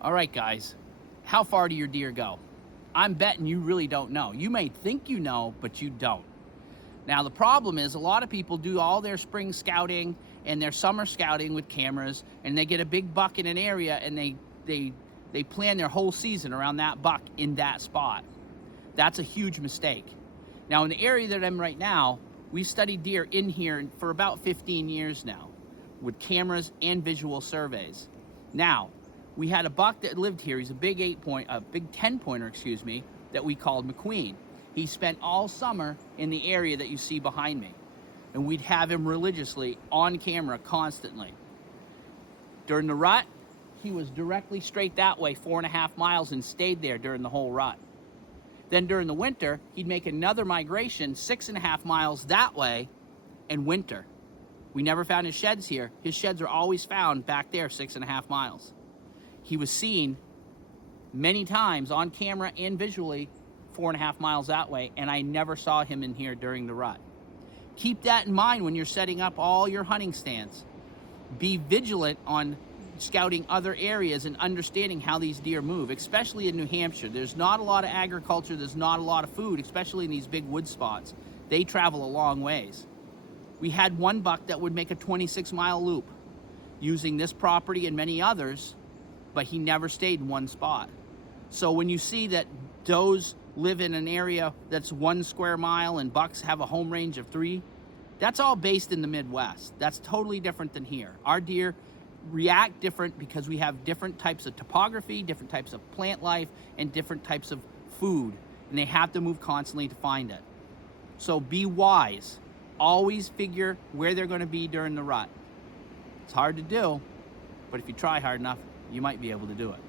All right, guys, how far do your deer go? I'm betting you really don't know. You may think you know, but you don't. Now, the problem is a lot of people do all their spring scouting and their summer scouting with cameras, and they get a big buck in an area, and they plan their whole season around that buck in that spot. That's a huge mistake. Now, in the area that I'm right now, we've studied deer in here for about 15 years now with cameras and visual surveys. Now, we had a buck that lived here. He's a big 10 pointer, excuse me, that we called McQueen. He spent all summer in the area that you see behind me, and we'd have him religiously on camera constantly. During the rut, he was directly straight that way 4.5 miles and stayed there during the whole rut. Then during the winter, he'd make another migration 6.5 miles that way and winter. We never found his sheds here. His sheds are always found back there 6.5 miles. He was seen many times on camera and visually 4.5 miles that way, and I never saw him in here during the rut. Keep that in mind when you're setting up all your hunting stands. Be vigilant on scouting other areas and understanding how these deer move, especially in New Hampshire. There's not a lot of agriculture, there's not a lot of food, especially in these big wood spots. They travel a long ways. We had one buck that would make a 26-mile loop using this property and many others, but he never stayed in one spot. So when you see that does live in an area that's 1 square mile and bucks have a home range of 3, that's all based in the Midwest. That's totally different than here. Our deer react different because we have different types of topography, different types of plant life, and different types of food, and they have to move constantly to find it. So be wise. Always figure where they're going to be during the rut. It's hard to do, but if you try hard enough, you might be able to do it.